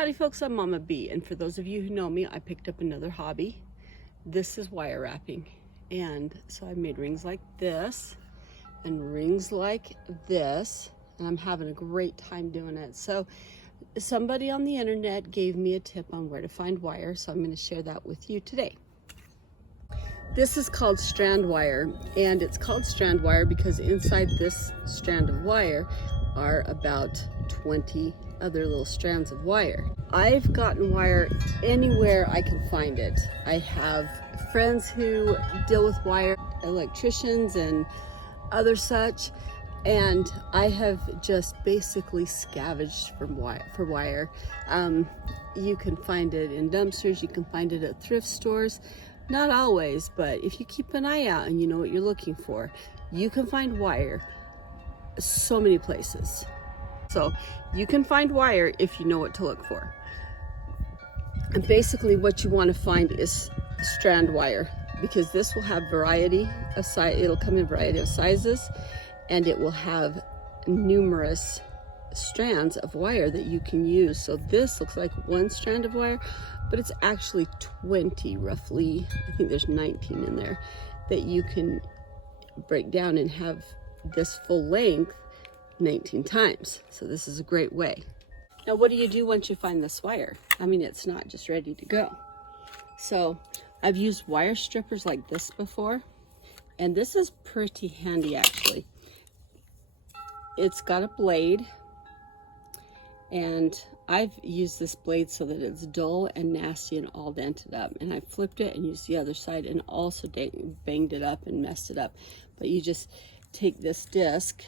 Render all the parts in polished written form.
Howdy folks, I'm Mama B, and for those of you who know me, I picked up another hobby. This is wire wrapping, and so I made rings like this and rings like this, and I'm having a great time doing it. So somebody on the internet gave me a tip on where to find wire, so I'm going to share that with you today. This is called strand wire, and it's called strand wire because inside this strand of wire are about 20 other little strands of wire. I've gotten wire anywhere I can find it. I have friends who deal with wire, electricians and other such, and I have just basically scavenged for wire. You can find it in dumpsters, you can find it at thrift stores. Not always, but if you keep an eye out and you know what you're looking for, you can find wire so many places. So you can find wire if you know what to look for. And basically what you want to find is strand wire, because this will have variety of size. It'll come in a variety of sizes, and it will have numerous strands of wire that you can use. So this looks like one strand of wire, but it's actually 20 roughly. I think there's 19 in there that you can break down and have this full length 19 times. So this is a great way. Now what do you do once you find this wire? I mean, it's not just ready to go. So I've used wire strippers like this before, and this is pretty handy actually. It's got a blade, and I've used this blade so that it's dull and nasty and all dented up, and I flipped it and used the other side and also banged it up and messed it up. But you just take this disc,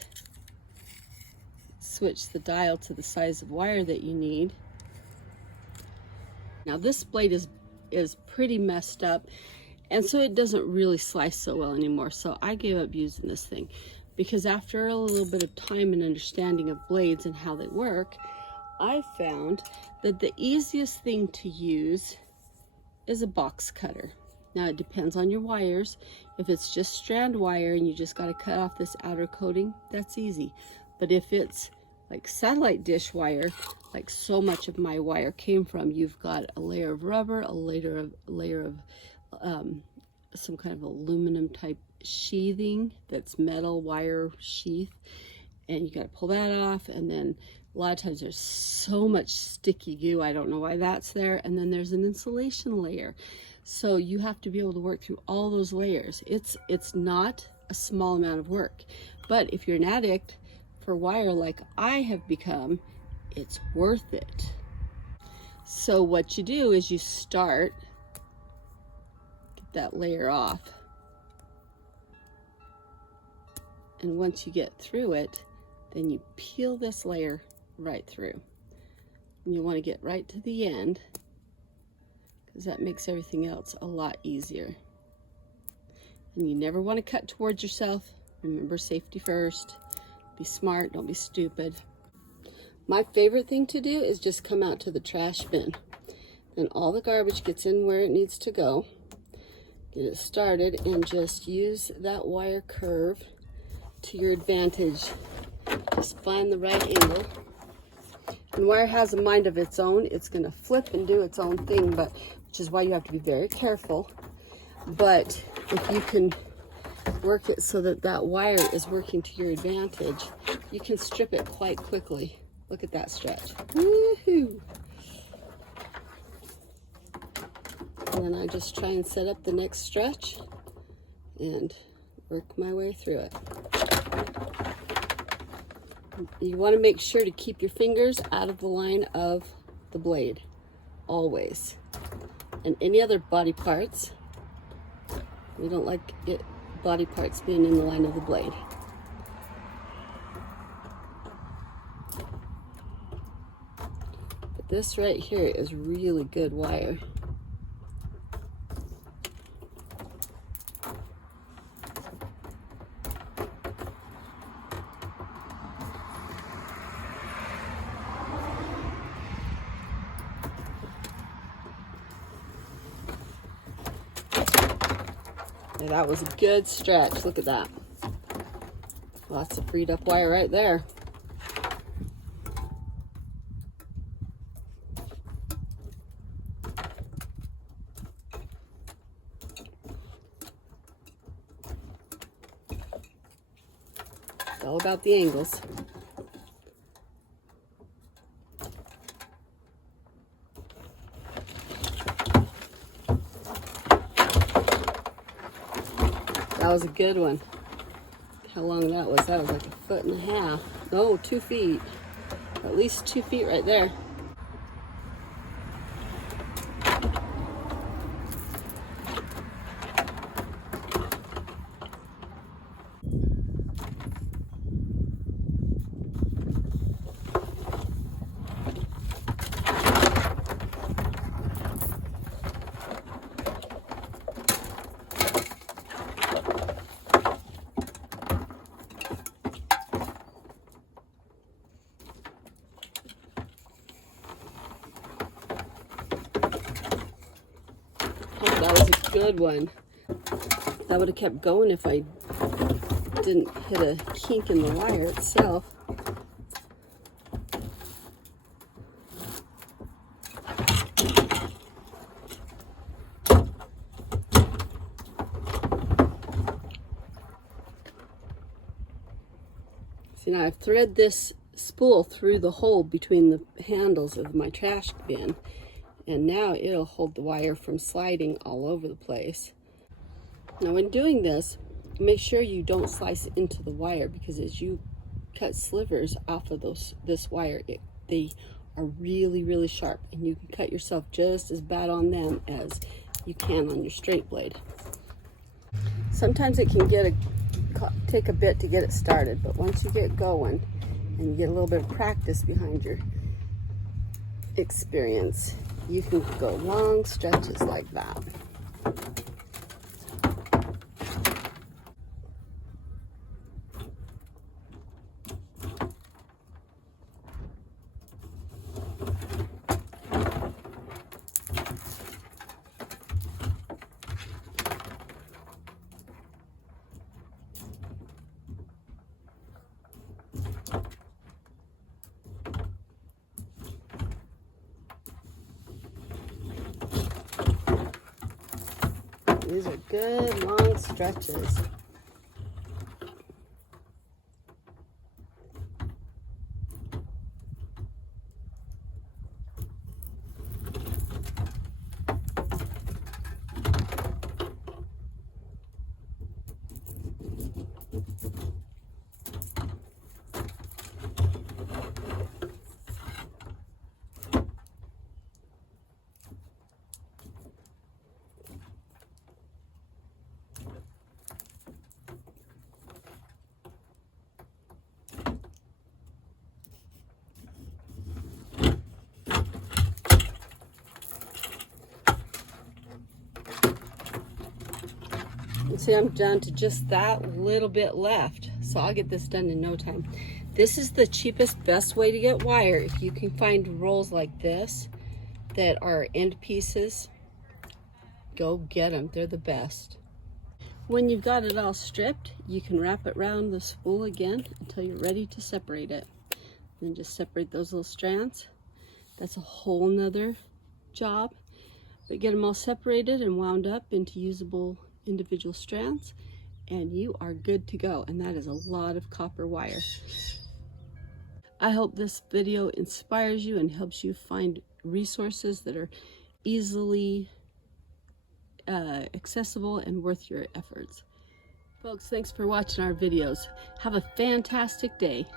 switch the dial to the size of wire that you need. Now this blade is pretty messed up, and so it doesn't really slice so well anymore, so I gave up using this thing, because after a little bit of time and understanding of blades and how they work, I found that the easiest thing to use is a box cutter. Now it depends on your wires. If it's just strand wire and you just got to cut off this outer coating, that's easy. But if it's like satellite dish wire, like so much of my wire came from, you've got a layer of rubber, a layer of some kind of aluminum type sheathing that's metal wire sheath, and you got to pull that off. And then a lot of times there's so much sticky goo, I don't know why that's there. And then there's an insulation layer, so you have to be able to work through all those layers. It's not a small amount of work, but if you're an addict for wire like I have become, it's worth it. So what you do is you start, get that layer off, and once you get through it, then you peel this layer right through. And you want to get right to the end, because that makes everything else a lot easier. And you never want to cut towards yourself. Remember, safety first. Be smart, don't be stupid. My favorite thing to do is just come out to the trash bin. Then all the garbage gets in where it needs to go. Get it started and just use that wire curve to your advantage. Just find the right angle. And wire has a mind of its own. It's going to flip and do its own thing, which is why you have to be very careful. But if you can work it so that that wire is working to your advantage, you can strip it quite quickly. Look at that stretch. Woohoo! And then I just try and set up the next stretch and work my way through it. You want to make sure to keep your fingers out of the line of the blade, always. And any other body parts, we don't like body parts being in the line of the blade. But this right here is really good wire. And that was a good stretch. Look at that. Lots of freed up wire right there. all about the angles. That was a good one. How long that was? That was like 1.5 feet. No, 2 feet. At least 2 feet right there. That was a good one. That would have kept going if I didn't hit a kink in the wire itself. See, now I've threaded this spool through the hole between the handles of my trash bin, and now it'll hold the wire from sliding all over the place. Now when doing this, make sure you don't slice into the wire, because as you cut slivers off of this wire, they are really, really sharp, and you can cut yourself just as bad on them as you can on your straight blade. Sometimes it can take a bit to get it started, but once you get going and you get a little bit of practice behind your experience, you can go long stretches like that. These are good long stretches. And see, I'm down to just that little bit left, so I'll get this done in no time. This is the cheapest, best way to get wire. If you can find rolls like this that are end pieces, go get them. They're the best. When you've got it all stripped, you can wrap it around the spool again until you're ready to separate it. Then just separate those little strands. That's a whole nother job. But get them all separated and wound up into usable individual strands, and you are good to go. And that is a lot of copper wire. I hope this video inspires you and helps you find resources that are easily accessible and worth your efforts. Folks, thanks for watching our videos. Have a fantastic day.